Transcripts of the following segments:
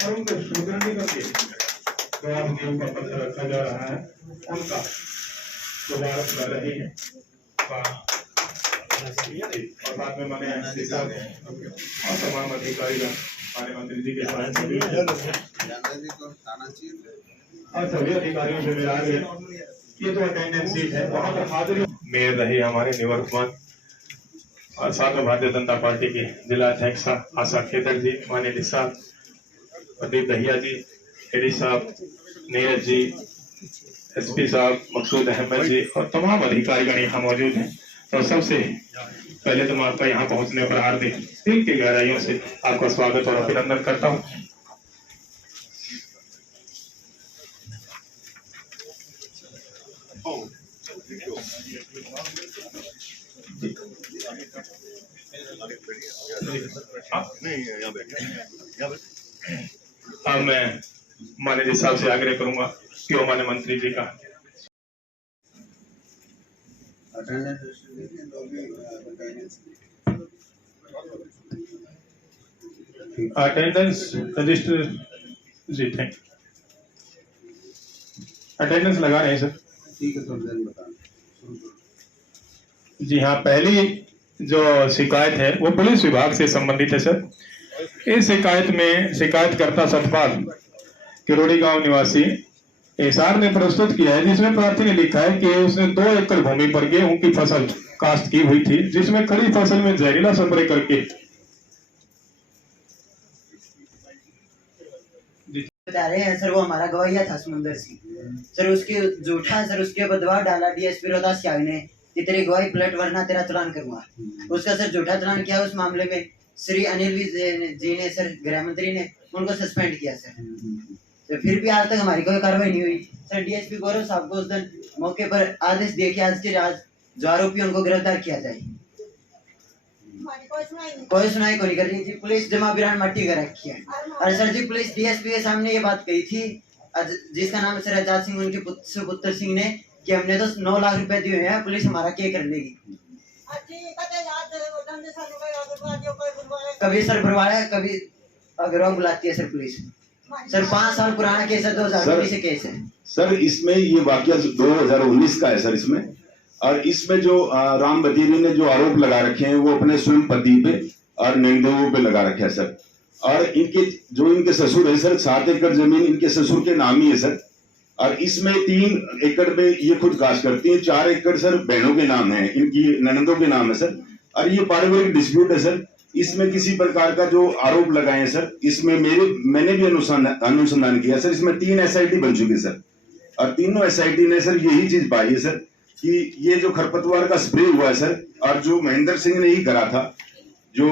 और उनके सुदृढ़ीकरण के नींव का पत्थर रखा जा रहा है, उनका शुभारंभ कर रहे हैं और साथ में माने और तमाम अधिकारीगण माने मंत्री जी के साथ और सभी अधिकारियों से मिला के ये तो अटेंडेंस सीट है, वहाँ पर हाजिरी मेयर रहे हमारे निवर्तमान और साथ में भारतीय जनता पार्टी की जिला अध्यक्ष आशा खेतर जी, माननीय साहब प्रदीप दहिया जी, एडी साहब, नीरज जी, एसपी साहब मकसूद अहमद जी और तमाम अधिकारीगण यहाँ मौजूद हैं। तो सबसे पहले तो मैं आपका यहाँ पहुँचने पर हार्दिक दिल की गहराइयों से आपका स्वागत और अभिनंदन करता हूँ। अब मैं माननीय साहब से आग्रह करूंगा कि वो माननीय मंत्री जी का अटेंडेंस रजिस्टर जी थैंक अटेंडेंस लगा रहे हैं सर। ठीक है जी हाँ, पहली जो शिकायत है वो पुलिस विभाग से संबंधित है सर। इस शिकायत में शिकायतकर्ता सतपाल किरोड़ी गांव निवासी एसआर ने प्रस्तुत किया है, जिसमें प्रार्थी ने लिखा है कि उसने 2 एकड़ भूमि पर गेहूं की फसल काश्त की हुई थी, जिसमें खड़ी फसल में जहरीला स्प्रे करके बता रहे हैं सर। वो हमारा गवैया था समुंदर सिंह सर, उसके झूठा सर उसके बदवा डाला डीएसपी रोहतास सियाग ने कि तेरी गवाही पलट वरना तेरा चालान करूंगा। उसका सर झूठा चालान किया। उस मामले में श्री अनिल जी ने सर, गृह मंत्री ने उनको सस्पेंड किया सर। तो फिर भी आज तक हमारी कोई कार्रवाई नहीं हुई सर। डीएसपी गौरव साहब को उस दिन मौके पर आदेश दिए कि आज के आज जो आरोपी उनको गिरफ्तार किया जाए। कोई सुनाई को नहीं कर रही थी। पुलिस जमा बिरान मट्टी कर रखी है। और सर जी पुलिस डीएसपी के सामने ये बात कही थी, जिसका नाम सर आजाद सिंह, उनके पुत्र सिंह ने, कि हमने तो 9 लाख रुपए दिए हैं, पुलिस हमारा क्या कर लेगी। कभी सर भरवाया, कभी अगरवा बुलाती है सर पुलिस। सर 5 साल पुराना केस है, 2019 से केस है सर। इसमें ये वाकया 2019 का है सर इसमें। और इसमें जो राम बतीरी ने जो आरोप लगा रखे हैं वो अपने स्वयं पति पे और नंदों पे लगा रखे हैं सर। और इनके ससुर है सर, 7 एकड़ जमीन इनके ससुर के नाम ही है सर। और इसमें 3 एकड़ पे ये खुद काश करती हैं, 4 एकड़ सर बहनों के नाम है, इनकी ननदों के नाम है सर। और ये पारिवारिक डिस्प्यूट है सर। इसमें किसी प्रकार का जो आरोप लगाए हैं सर, इसमें मैंने भी अनुसंधान किया सर। इसमें 3 एसआईटी बन चुकी सर, और तीनों एसआईटी ने सर यही चीज पाई है सर कि ये जो खरपतवार का स्प्रे हुआ है सर, और जो महेंद्र सिंह ने ही करा था जो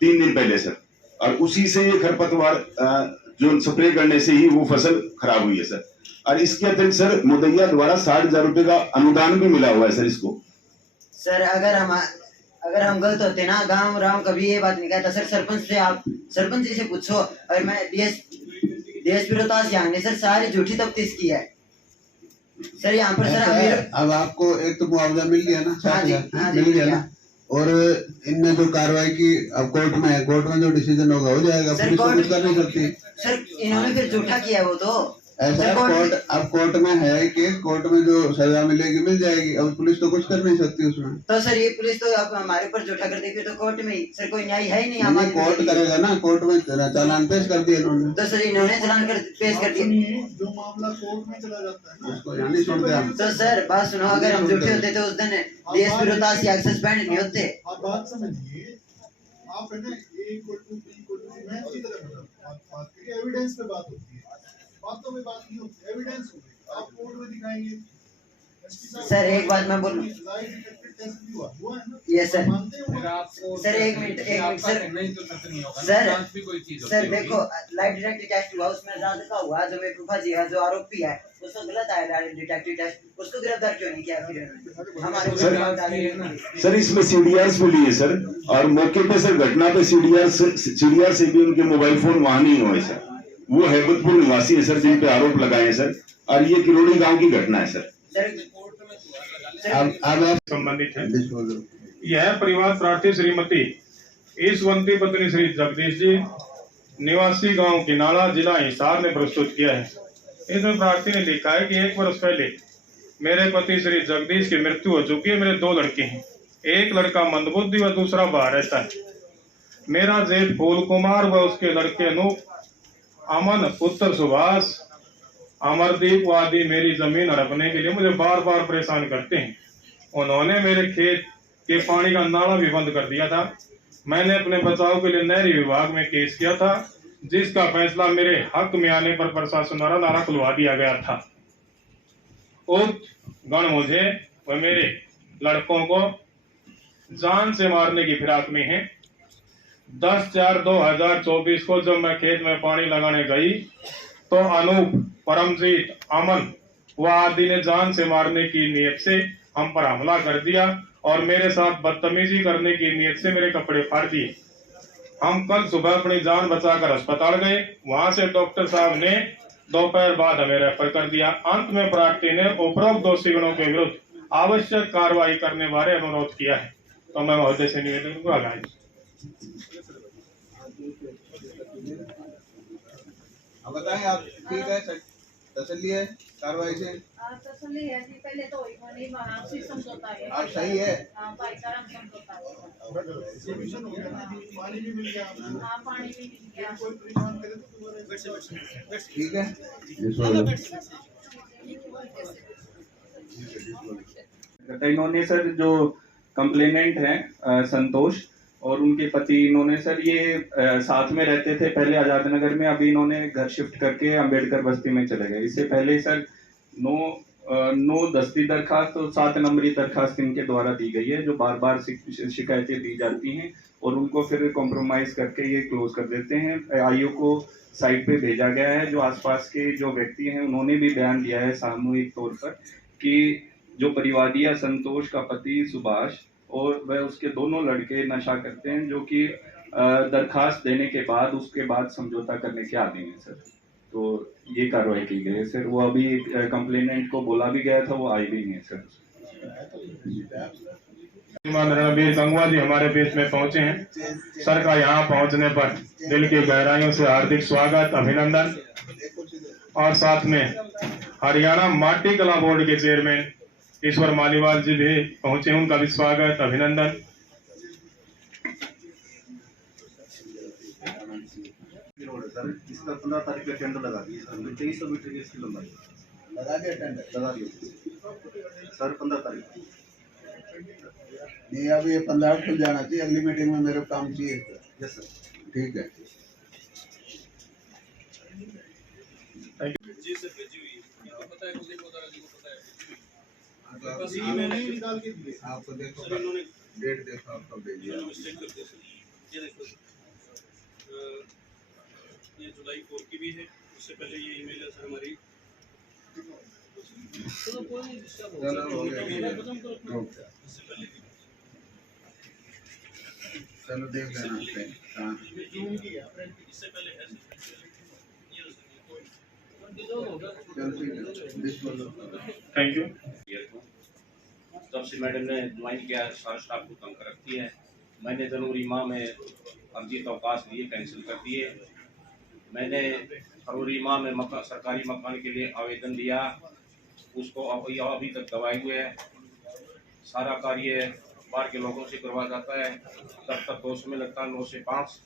3 दिन पहले सर, और उसी से ये खरपतवार जो स्प्रे करने से ही वो फसल खराब हुई है सर। और इसके अतिरिक्त सर मुदैया द्वारा 60,000 रुपए का अनुदान भी मिला हुआ है सर इसको। सर अगर हम गलत होते ना, गांव राम कभी ये बात नहीं कहता सर। सरपंच जी से पूछो। और मैं डीएसपी रोहतास सियाग ने सर सारी झूठी तफ्तीश की है सर। यहाँ पर सर अब आपको एक तो मुआवजा मिल गया ना, 60,000 मिल गया ना। और इनने जो कार्रवाई की अब कोर्ट में जो डिसीजन होगा हो जाएगा। पुलिस कुछ कर नहीं सकती सर। इन्होंने फिर झूठा किया वो तो ऐसा सर, कोर्ट, अब कोर्ट में है कि कोर्ट में जो सजा मिलेगी मिल जाएगी, अब पुलिस तो कुछ कर नहीं सकती उसमें। तो सर ये पुलिस तो अब हमारे ऊपर झूठा कर देगी, तो कोर्ट में ही सर कोई न्याय है ही नहीं नहीं, हमारे कोर्ट लिए। करेगा ना, कोर्ट में चालान पेश कर दिया इन्होंने, तो सर इन्होंने चालान कर पेश कर दिया, जो मामला कोर्ट में चला जाता है ना, उसको यहाँ नहीं छोड़ते हम। तो सर बात सुनो, अगर हम झूठे होते तो उस दिन डीएसपी रोहतास की सस्पेंड नहीं होते। आप बात समझिए, आप है ना A equal to B equal to मैं की तरह बात करिए, एविडेंस पे बात होती है, बातों में बात नहीं होती, एविडेंस होगी, आप कोर्ट में दिखाएंगे। सर एक बात मैं बोलूं, ये सर सर एक मिनट सर सर देखो, लाइट डिटेक्टिव टेस्ट हुआ, उसमें राज का हुआ, जो मेरे फूफा जी है जो आरोपी है उसको गलत आया लाइट डिटेक्टिव टेस्ट, उसको गिरफ्तार क्यों नहीं किया फिर हमारे ऊपर दबाव डालेंगे। सर इसमें सीडीआर भी लिए सर, और मौके पे सर घटना पे सीडीआर से भी उनके मोबाइल फोन वहां नहीं हुए सर। वो हैबतपुर निवासी है सर जिन पे आरोप लगाए हैं सर, और ये किरोड़ी गांव की घटना है सर। अब आप संबंधित है। यह परिवार प्रार्थी श्रीमती ईशवंती पत्नी श्री जगदीश जी निवासी गांव किनाला जिला हिसार ने प्रस्तुत किया है। इसमें प्रार्थी ने लिखा है कि 1 वर्ष पहले मेरे पति श्री जगदीश की मृत्यु हो चुकी है। मेरे 2 लड़के हैं, एक लड़का मंदबुद्धि व दूसरा बाहर रहता है। मेरा जेठ फूल कुमार व उसके लड़के अनूप, अमन, पुत्र सुभाष, अमरदीप आदि मेरी जमीन हड़पने के लिए मुझे बार बार परेशान करते हैं। उन्होंने मेरे खेत के पानी का नाला भी बंद कर दिया था। मैंने अपने बचाव के लिए नहरी विभाग में केस किया था, जिसका फैसला मेरे हक में आने पर प्रशासन द्वारा नाला खुलवा दिया गया था। उक्त गण मुझे व मेरे लड़कों को जान से मारने की फिराक में है। 10/4/2024 को जब मैं खेत में पानी लगाने गई तो अनूप, परमजीत, अमन व आदि ने जान से मारने की नियत से हम पर हमला कर दिया और मेरे साथ बदतमीजी करने की नियत से मेरे कपड़े फाड़ दिए। हम कल सुबह अपनी जान बचाकर अस्पताल गए, वहां से डॉक्टर साहब ने दोपहर बाद हमें रेफर कर दिया। अंत में प्रार्थी ने उपरोक्त दोषियों के विरुद्ध आवश्यक कार्रवाई करने बारे अनुरोध किया है। तो मैं महोदय से निवेदन करूंगा। बताएं आप, ठीक है सर, तसल्ली है कार्रवाई से? तसल्ली है जी, पहले तो नहीं आपसी समझौता है। आप सही है, भाईचारा समझौता है। सॉल्यूशन हो गया ना, पानी भी मिल गया आपको। हाँ, पानी भी मिल गया। कोई परेशान करे तो दोबारा ठीक है। इन्होंने सर जो कंप्लेनेंट हैं संतोष और उनके पति, इन्होंने सर ये साथ में रहते थे पहले आजाद नगर में, अभी इन्होंने घर शिफ्ट करके अंबेडकर बस्ती में चले गए। इससे पहले सर 9 दस्ती दरखास्त और 7 नंबरी दरखास्त इनके द्वारा दी गई है, जो बार बार शिकायतें दी जाती हैं और उनको फिर कॉम्प्रोमाइज करके ये क्लोज कर देते हैं। आईओ को साइट पे भेजा गया है। जो आसपास के जो व्यक्ति हैं उन्होंने भी बयान दिया है सामूहिक तौर पर कि जो परिवादी या संतोष का पति सुभाष और वह उसके दोनों लड़के नशा करते हैं, जो कि दरखास्त देने के बाद उसके बाद समझौता करने के आदि हैं सर। तो ये कार्रवाई की गई है सर। वो अभी कंप्लेनेंट को बोला भी गया था, वो आई भी नहीं है सर। श्रीमान रणबीर गंगवा जी हमारे बीच में पहुंचे हैं। सर का यहाँ पहुंचने पर दिल की गहराइयों से हार्दिक स्वागत, अभिनंदन। और साथ में हरियाणा माटी कला बोर्ड के चेयरमैन ईश्वर मालीवाल जी भी पहुंचे, उनका भी स्वागत, अभिनंदन। इसका 15 तारीख का टेंडर लगा दिया सर, 2300 मीटर की इसकी लंबाई लगा दिया टेंडर? लगा दिया सर 15 तारीख। नहीं, अब ये 15 खुल जाना चाहिए। अगली मीटिंग में मेरे काम चाहिए। यस सर, ठीक है। मैंने ही निकाल के दिए। आपको देखो, डेट देखो आपका भेजिए। ये जुलाई 4 की भी है, उससे पहले ये ईमेल है सर हमारी। चलो हो गया, चलो देख लेना। इससे पहले है थैंक यू। तब से मैडम ने ज्वाइन किया, सारा स्टाफ को तंग कर रखी है। मैंने जनवरी माह में अर्जी तो अवकाश लिए, कैंसिल कर दिए। मैंने फरवरी माह में सरकारी मकान के लिए आवेदन दिया, उसको अभी तक दबाए हुए है। सारा कार्य बाहर के लोगों से करवा जाता है, तब तक 2 समय लगता है, 9 से 5,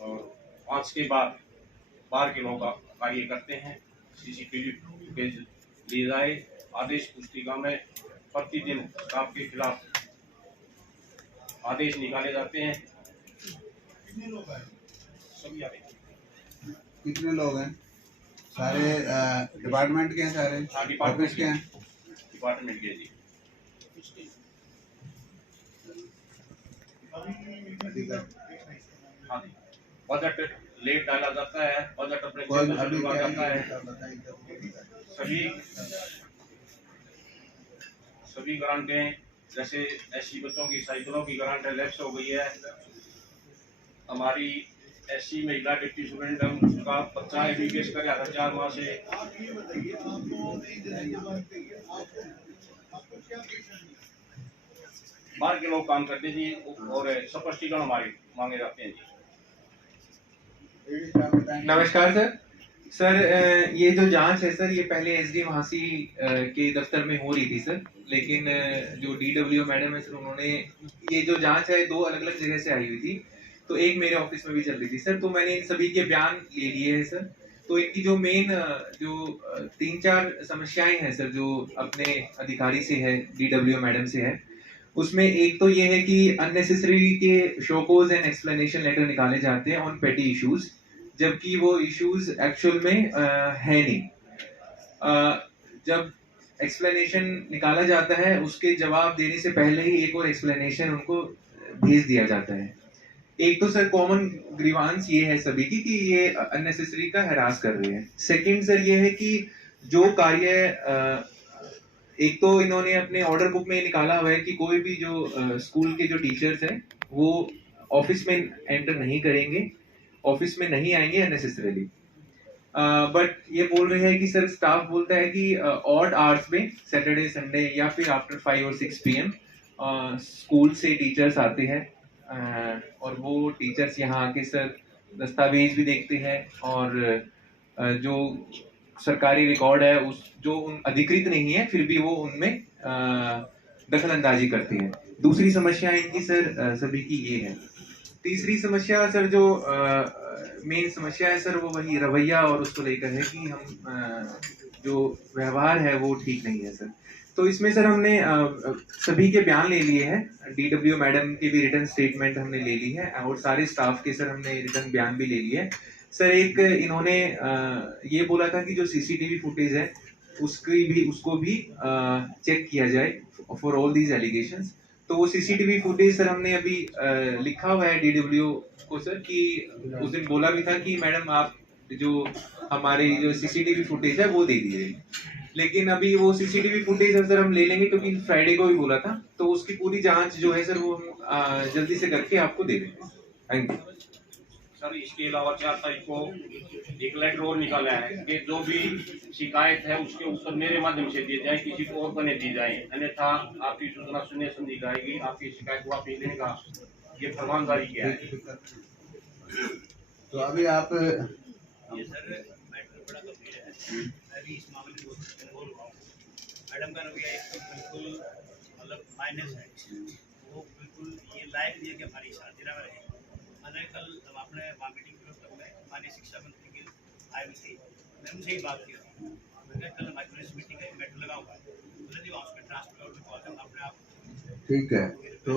और 5 के बाद बाहर के लोग कार्य करते हैं। CCTV फुटेज ली जाए। आदेश पुस्तिका में प्रतिदिन स्टाफ के खिलाफ आदेश निकाले जाते हैं। कितने लोग आए? सभी आए। कितने लोग हैं? सारे डिपार्टमेंट के हैं, सारे हाँ, डिपार्टमेंट ऑफिस के हैं। डिपार्टमेंट के जी। हाँ, बजट लेट डाला जाता है, बजट अपने कौन जेब से अभी डलवा क्या जाता है। है? सभी ग्रांटें, जैसे SC बच्चों की साइकिलों की ग्रांट लैप्स हो गई है। हमारी SC महिला डिप्टी सुपरिटेंडेंट का बच्चा MBBS कर रहा था 4 माह से। आप ये बताइए, आपको नहीं देने की बात कही है, आपको क्या परेशानी है? बाहर के लोग काम करते जी, और स्पष्टीकरण हमारे मांगे जाते हैं जी। नमस्कार सर, ये जो जांच है सर, ये पहले SDM हांसी के दफ्तर में हो रही थी सर, लेकिन जो DWO मैडम है सर, उन्होंने ये जो जांच है 2 अलग-अलग जगह से आई हुई थी, तो एक मेरे ऑफिस में भी चल रही थी सर। तो मैंने इन सभी के बयान ले लिए हैं सर। तो इनकी जो मेन जो 3-4 समस्याएं हैं सर, जो अपने अधिकारी से है, DWO मैडम से है, उसमें एक तो ये है कि अननेसेसरी के शोकोज एंड एक्सप्लेनेशन लेटर निकाले जाते हैं ऑन पेटी इश्यूज, जबकि वो इश्यूज एक्चुअल में है नहीं। जब एक्सप्लेनेशन निकाला जाता है, उसके जवाब देने से पहले ही एक और एक्सप्लेनेशन उनको भेज दिया जाता है। एक तो सर कॉमन ग्रीवांस ये है सभी की कि ये अननेसेसरी का हैरास कर रहे हैं। सेकंड सर ये है कि जो कार्य एक तो इन्होंने अपने ऑर्डर बुक में निकाला हुआ है कि कोई भी जो स्कूल के जो टीचर्स हैं वो ऑफिस में एंटर नहीं करेंगे, ऑफिस में नहीं आएंगे अननेसेसरीली। बट ये बोल रहे हैं कि सर, स्टाफ बोलता है कि ऑड आवर्स में, सैटरडे संडे या फिर आफ्टर 5 और 6 PM स्कूल से टीचर्स आते हैं, और वो टीचर्स यहाँ आके सर दस्तावेज भी देखते हैं, और जो सरकारी रिकॉर्ड है उस जो उन अधिकृत नहीं है, फिर भी वो उनमें दखल अंदाजी करते हैं। दूसरी समस्या इनकी सर सभी की ये है। तीसरी समस्या सर, जो मेन समस्या है सर, वो वही रवैया और उसको लेकर है कि हम जो व्यवहार है वो ठीक नहीं है सर। तो इसमें सर हमने सभी के बयान ले लिए हैं, DWO मैडम की भी रिटर्न स्टेटमेंट हमने ले ली है, और सारे स्टाफ के सर हमने रिटर्न बयान भी ले लिए है सर। एक इन्होंने ये बोला था कि जो CCTV फुटेज है उसको भी चेक किया जाए फॉर ऑल दीज एलिगेशंस। तो वो CCTV फुटेज सर हमने अभी लिखा हुआ है DWO को सर, कि उस दिन बोला भी था कि मैडम आप जो हमारे जो CCTV फुटेज है वो दे दीजिए, लेकिन अभी वो CCTV फुटेज सर हम ले लेंगे, क्योंकि फ्राइडे को भी बोला था, तो उसकी पूरी जांच जो है सर वो हम जल्दी से करके आपको दे देंगे। Thank you sir. इसके अलावा 4 तारीख को एक लेटर और निकाला है कि जो भी शिकायत है उसके उत्तर मेरे माध्यम से दिए जाए, किसी को और को नहीं दी जाए, अन्यथा आपकी सूचना सुनने समझी जाएगी। आपकी शिकायत वापस लेने का ये फरमान जारी किया है। तो अभी आप ये सर मैटर बड़ा गंभीर है। मैं भी इस मामले में बहुत इन्वॉल्व हुआ हूँ। मैडम का रवैया एक तो बिल्कुल मतलब माइनस है, वो बिल्कुल ये लायक नहीं है कि हमारी शादी में रहे। मैंने कल जब आपने वहाँ मीटिंग की तब मैं माननीय शिक्षा मंत्री की आए हुई थी, मैं उनसे ही बात की थी। मैंने कल हमारी पुलिस मीटिंग है, मैटर लगाऊंगा, बोले जी वहाँ उसमें ट्रांसपोर्ट में कॉल अपने आप। ठीक है, तो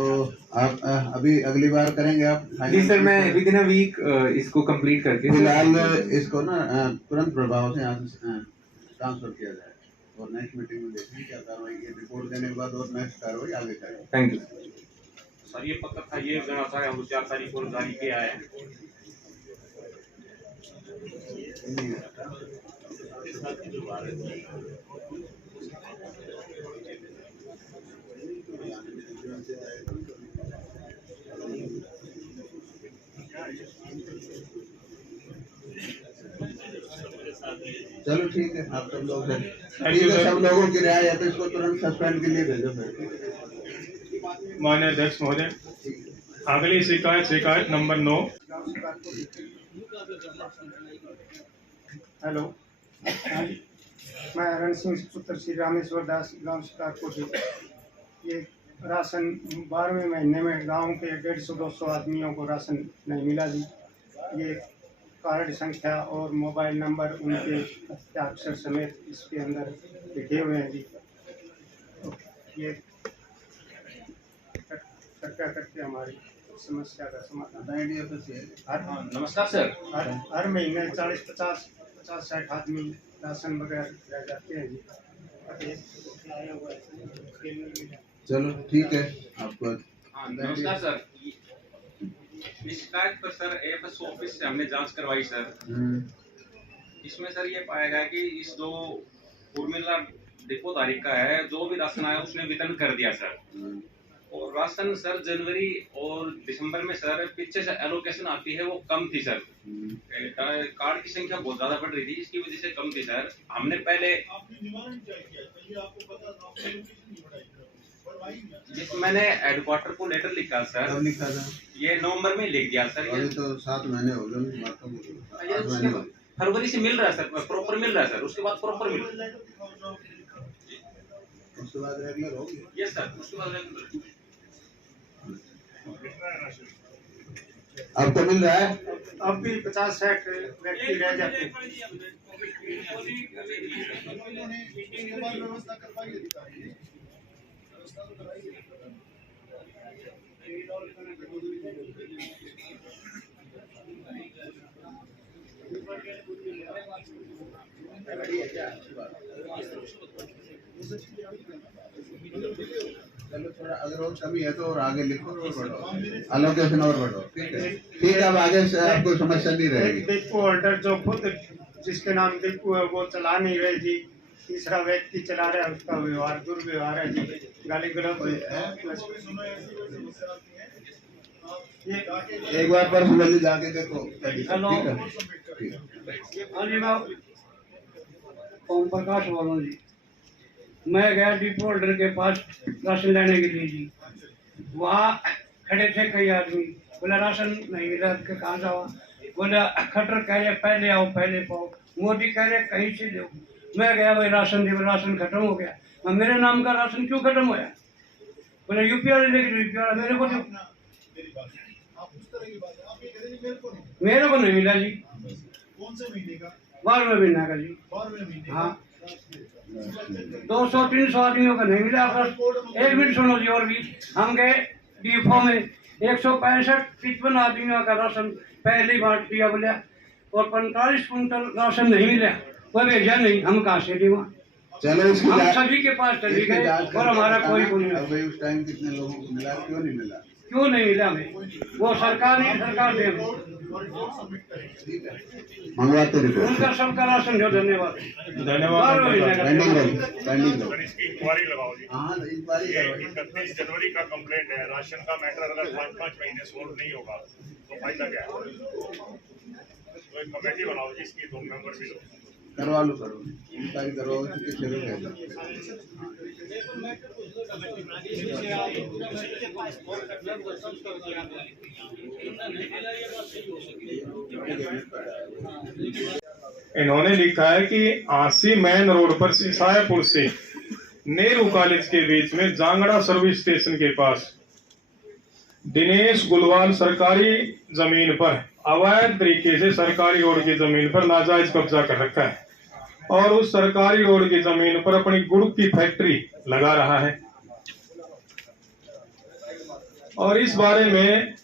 आप अभी अगली बार करेंगे आप? जी सर, मैं विद इन अ वीक इसको कंप्लीट करके फिलहाल इसको ना तुरंत प्रभाव से यहाँ से ट्रांसफर किया जाए, और नेक्स्ट मीटिंग में देखेंगे क्या कार्रवाई की, रिपोर्ट देने के बाद और नेक्स्ट कार्रवाई आगे करेंगे। Thank you sir. ये पत्र था, ये देना था, हम 4 तारीख को जारी किया है। चलो ठीक है, आप सब लोग ठीक है, सब लोगों की राय है तो इसको तुरंत सस्पेंड के लिए भेजो फिर। माननीय अध्यक्ष महोदय, अगली शिकायत नंबर 9 हेलो, हाँ जी, मैं रण सिंह पुत्र श्री रामेश्वर दास गांव शिकारपुर से। ये राशन 12वें महीने में गांव के 150-200 आदमियों को राशन नहीं मिला जी। ये कार्ड संख्या और मोबाइल नंबर उनके हस्ताक्षर समेत इसके अंदर लिखे हुए हैं जी। तो ये कृपया करके हमारी समस्या का समाधान। नमस्कार सर। हर महीने 40-50-60 आदमी राशन वगैरह रह जाते हैं जी। चलो ठीक है आपको। नमस्कार सर। इस शिकायत पर सर एएफएस ऑफिस से हमने जांच करवाई सर। इसमें सर ये पाया गया कि इस जो उर्मिला डिपोधारी का है, जो भी राशन आया उसने वितरण कर दिया सर। और राशन सर जनवरी और दिसंबर में सर पीछे से एलोकेशन आती है वो कम थी सर। कार्ड की संख्या बहुत ज्यादा बढ़ रही थी, इसकी वजह से कम थी सर। हमने पहले मैंने हेडक्वार्टर को लेटर लिखा सर। कब लिखा था? ये नवंबर में लिख दिया सर। ये तो 7 महीने हो गए। फरवरी से मिल रहा है सर, प्रॉपर मिल रहा है सर। उसके बाद प्रॉपर मिल रहा है, उसके बाद रेगुलर हो गया। यस सर, उसके बाद रेगुलर। अब तो मिल रहा है। अब भी 50-60 व्यक्ति रह जाते हैं। व्यवस्था करवाई अधिकारी ने, व्यवस्था तो कराई है। चलो थोड़ा अगर और कमी है तो और आगे लिखो और बढ़ो, एलोकेशन और बढ़ो। ठीक है, ठीक है। अब आगे से आपको समस्या नहीं रहेगी। डिपो होल्डर जो खुद जिसके नाम डिपो है वो चला नहीं रहे जी। तीसरा व्यक्ति चला रहा है, उसका व्यवहार दुर्व्यवहार है जी। गाली गलौज एक बार पर्सनली जाके देखो। हेलो, हाँ जी, मैं ओम प्रकाश बोल रहा हूँ जी। मैं गया डिपो होल्डर के पास राशन लेने के लिए जी। वहाँ खड़े थे कई आदमी। बोला राशन नहीं मिला, कहाँ से हुआ? बोला खटर कह रहे पहले आओ पहले पाओ, मोदी कह रहे कहीं से दो। मैं गया भाई राशन दे, राशन खत्म हो गया। मेरे नाम का राशन क्यों खत्म होया? बोले यूपी वाले लेके यूपी वाला मेरे को दो। मेरे को नहीं मिला जी। कौन से महीने का? 12वें महीने का जी। 12वें महीने। हाँ, 200-300 आदमियों का नहीं मिला। बस एक मिनट सुनो जी। और भी हम गए डिपो में 165-55 आदमियों का राशन पहले ही बांट दिया बोला, और 45 कुंटल राशन नहीं मिला। वो भेजा नहीं, हम कहाँ से दी वहाँ? चलो इसकी हम सभी के पास चले गए और हमारा कोई नहीं मिला। उस टाइम कितने लोगों को मिला, क्यों नहीं मिला? क्यों नहीं मिला हमें? वो सरकार नहीं, सरकार दे मंगवाते रिपोर्ट। उनका सबका राशन जो। धन्यवाद। इंक्वायरी लगाओ जी। हाँ, इंक्वायरी करो। 31 जनवरी का कंप्लेंट है। राशन का मैटर अगर 5-5 महीने सोल्व नहीं होगा तो फायदा क्या है? तो एक कमेटी बनाओ जिसकी 2 मेंबर भी हो। करवा लो, करो इंक्वायरी करवाओ। चलो इन्होंने लिखा है कि आसी मेन रोड पर सिसायपुर से नेहरू कॉलेज के बीच में जांगड़ा सर्विस स्टेशन के पास दिनेश गुलवाल सरकारी जमीन पर अवैध तरीके से सरकारी रोड की जमीन पर नाजायज कब्जा कर रखा है और उस सरकारी रोड की जमीन पर अपनी गुड़ की फैक्ट्री लगा रहा है। और इस बारे में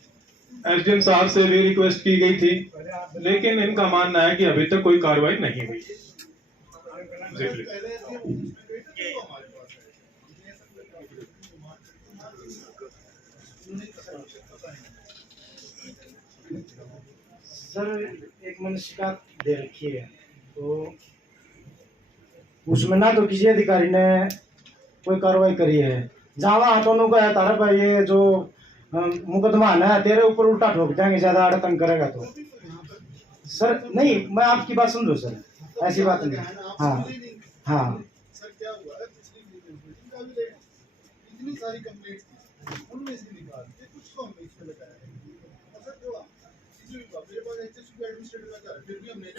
एसडीएम साहब से भी रिक्वेस्ट की गई थी, लेकिन इनका मानना है कि अभी तक कोई कार्रवाई नहीं हुई। सर एक मैंने शिकायत दे रखी है, तो उसमें ना तो किसी अधिकारी ने कोई कार्रवाई करी है। जहाँ दोनों को है तारा पर ये जो मुकदमा है ना तेरे ऊपर उल्टा ठोक जाएंगे ज्यादा आड़तंग करेगा तो। सर नहीं, मैं आपकी बात समझो सर, ऐसी बात नहीं। हाँ हाँ सर क्या हुआ है, इतनी सारी कंप्लेंट थी, उनमें से निकाल के कुछ को हमने इसमें लगाया है। सर जो किसी भी मेरे पास एचएससी का एडमिनिस्ट्रेटर का क्या है, फिर भी हम नहीं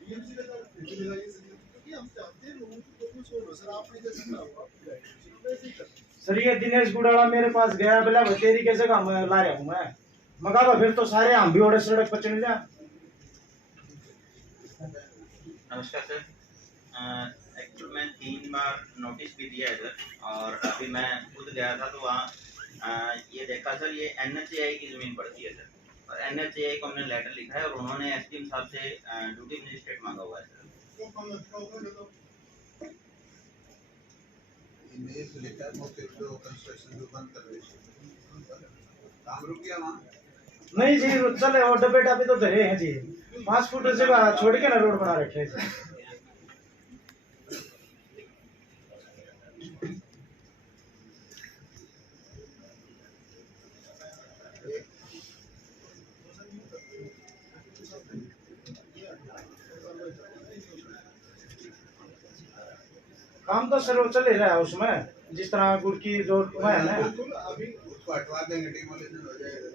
डीएमसी का क्या फिर भी लगाइए क्योंकि हम चाहते हैं लोगों को प्रॉब्लम सॉल्व हो। सर आपने जैसे कहा वैसे ही करते सर ये दिनेश गुड़ाला मेरे पास गया, बोला तेरी कैसे काम ला रहा हूँ मैं कहा फिर तो सारे हम भी ओडे सड़क पर चले जा। नमस्कार सर, एक्चुअली मैं 3 बार नोटिस भी दिया है सर, और अभी मैं खुद गया था तो वहाँ ये देखा सर, ये NHAI की ज़मीन पड़ती है सर, और NHAI को हमने लेटर लिखा है और उन्होंने एसडीएम साहब से ड्यूटी मजिस्ट्रेट मांगा हुआ है सर। इमेज लेकर मौके पे कंस्ट्रक्शन जो बंद कर रहे काम रुक गया वहाँ। नहीं जी चले और डबेटा भी तो धरे हैं जी, 5 फुट जगह छोड़ के ना रोड बना रखे हैं। काम तो सर वो चल ही रहा है उसमें, जिस तरह गुड़ की जो है ना अभी उसको हटवा देंगे, डिमोलिशन हो जाएगा।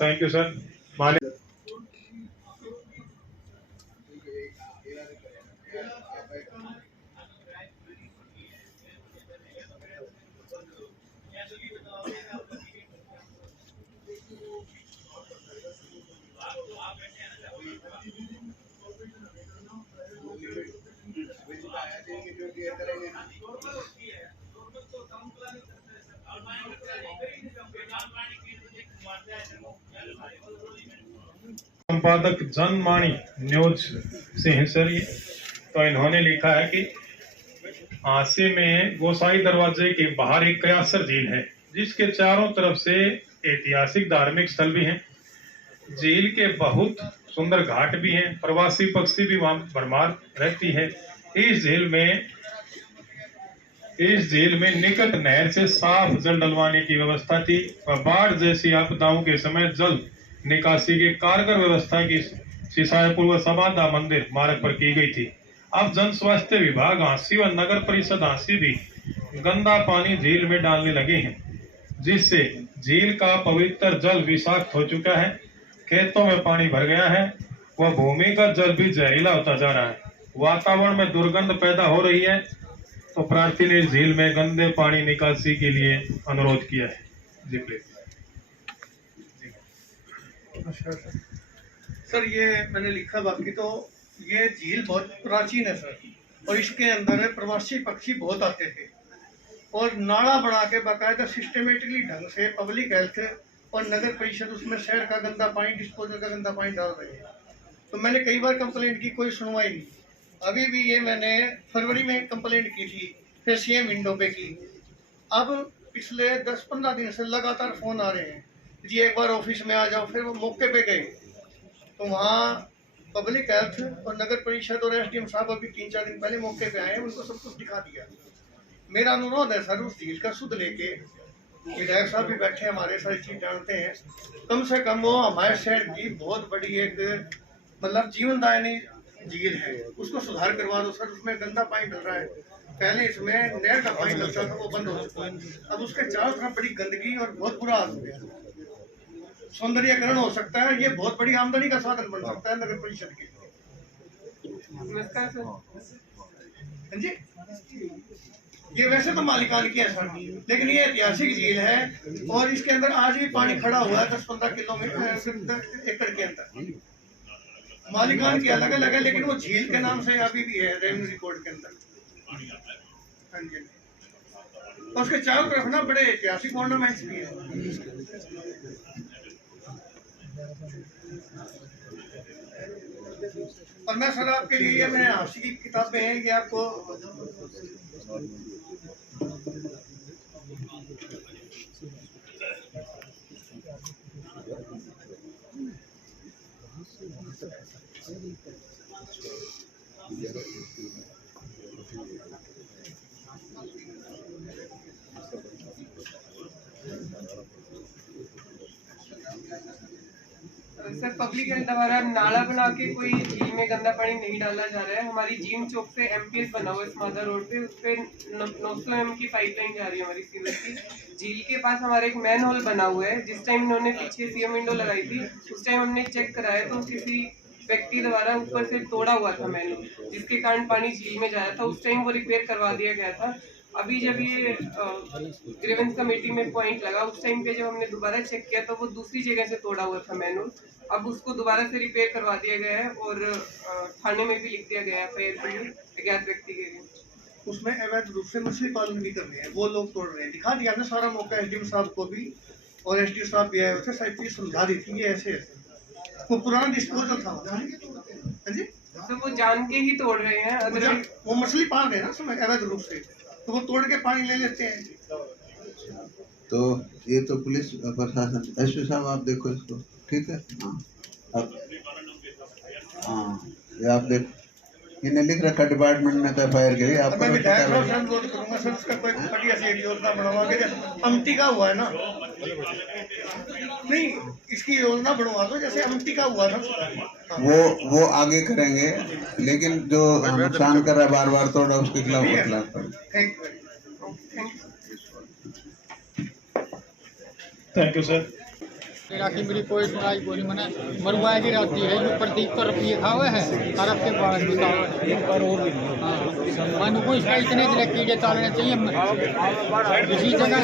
Thank you sir. मालिक संपादक जनवाणी न्यूज से हैं सर ये, तो इन्होंने लिखा है कि आसी में गोसाई दरवाजे के बाहर एक कयासर झील है, जिसके चारों तरफ से ऐतिहासिक धार्मिक स्थल भी हैं। झील के बहुत सुंदर घाट भी हैं, प्रवासी पक्षी भी वहां भरमार रहती है। इस झील में निकट नहर से साफ जल डलवाने की व्यवस्था थी और बाढ़ जैसी आपदाओं के समय जल निकासी की कारगर व्यवस्था की सिसाई पूर्व समाधा मंदिर मार्ग पर की गई थी। अब जन स्वास्थ्य विभाग हांसी व नगर परिषद हांसी भी गंदा पानी झील में डालने लगे हैं, जिससे झील का पवित्र जल विषाक्त हो चुका है। खेतों में पानी भर गया है, वह भूमिगत जल भी जहरीला होता जा रहा है। वातावरण में दुर्गंध पैदा हो रही है, तो प्रार्थी ने झील में गंदे पानी निकासी के लिए अनुरोध किया है। जी प्लीज। सर ये मैंने लिखा, बाकी तो ये झील बहुत प्राचीन है सर, और इसके अंदर प्रवासी पक्षी बहुत आते थे, और नाला बना के बाकायदा सिस्टमेटिकली ढंग से पब्लिक हेल्थ और नगर परिषद उसमें शहर का गंदा पानी, डिस्पोजल का गंदा पानी डाल रहे हैं। तो मैंने कई बार कंप्लेंट की, कोई सुनवाई नहीं। अभी भी ये मैंने फरवरी में कंप्लेंट की थी, फिर सीएम विंडो पे की। अब पिछले 10-15 दिन से लगातार फोन आ रहे हैं, जी एक बार ऑफिस में आ जाओ। फिर वो मौके पे गए तो वहाँ पब्लिक हेल्थ और नगर परिषद और एसडीएम साहब अभी 3-4 दिन पहले मौके पे आए, उनको सब कुछ दिखा दिया। मेरा अनुरोध है सर, उस झील का सुध लेके, विधायक साहब भी बैठे हमारे, सारी चीज जानते हैं, कम से कम वो हमारे शहर की बहुत बड़ी एक मतलब जीवनदायिनी झील है, उसको सुधार करवा दो सर। उसमें गंदा पानी डल रहा है, पहले इसमें नहर का पानी डलता था, वो बंद हो चुका है। अब उसके चारों तरफ बड़ी गंदगी और बहुत बुरा हाल हो गया। सौंदर्यकरण हो सकता है, ये बहुत बड़ी आमदनी का साधन बन सकता है नगर परिषद के लिए। नमस्कार सर। हाँ जी, ये वैसे तो मालिकान की है सर, लेकिन ये ऐतिहासिक झील है और इसके अंदर आज भी पानी खड़ा हुआ है 10-15 किलोमीटर एकड़ के अंदर। मालिकान की अलग अलग है, लेकिन वो झील के नाम से अभी भी है रेवेन्यू रिकॉर्ड के अंदर। हाँ जी, और उसके चारों तरफ ना बड़े ऐतिहासिक ऑर्नामेंट्स भी है। और मैं सर आपके लिए ये मैंने हांसी की किताबें हैं कि आपको सर पब्लिक हेल्थ द्वारा नाला बना के कोई झील में गंदा पानी नहीं डाला जा रहा है। हमारी जीम चौक से एमपीएस बना हुआ है स्मादा रोड पे, उस पे 900 एम की पाइपलाइन जा रही है हमारी सीवर की। झील के पास हमारा एक मैन होल बना हुआ है, जिस टाइम इन्होंने पीछे सीएम विंडो लगाई थी उस टाइम हमने चेक कराया तो किसी व्यक्ति द्वारा ऊपर से तोड़ा हुआ था मैन होल, जिसके कारण पानी झील में जा रहा था। उस टाइम वो रिपेयर करवा दिया गया था। अभी जब ये ग्रीवेंस कमेटी में पॉइंट लगा, उस टाइम पे जब हमने दोबारा चेक किया तो वो दूसरी जगह से तोड़ा हुआ था मैनुअल। अब उसको दोबारा से रिपेयर करवा दिया गया है और थाने में भी लिख दिया गया है एफआईआर अज्ञात व्यक्ति के लिए। उसमें अवैध रूप से मछली पालन भी कर रहे हैं, वो लोग तोड़ रहे हैं। दिखा दिया ना सारा मौका एसडीएम साहब को भी, और एसडीओ साहब भी आए थे, सारी चीज समझा दी थी ये ऐसे ऐसे। वो पुराना डिस्पोजल था जी, तो वो जान के ही तोड़ रहे हैं। वो मछली पाल रहे हैं ना समय अवैध रूप से, तो वो तोड़ के पानी ले लेते हैं। तो ये तो पुलिस प्रशासन, एसपी साहब आप देखो इसको, ठीक है। हाँ ये आप देख, इन्हें लिख रखा डिपार्टमेंट में तो एफआईआर करी आप। मैं विधायक साहब से अनुरोध करूंगा सर, इसका कोई बढ़िया से योजना बनवा के, अमटी का हुआ है ना, नहीं इसकी योजना बनवा दो जैसे अमटी का हुआ था। वो आगे करेंगे, लेकिन जो नुकसान कर रहा है बार बार तोड़ा उसके खिलाफ थैंक यू सर। राखी मेरी कोई सुनाई कोई मना मरुआ की रहती है जो प्रतीक पर रुपये खावे है अरब के बाद हाँ, मन को इसका इतने कीड़े ताड़ने चाहिए इसी जगह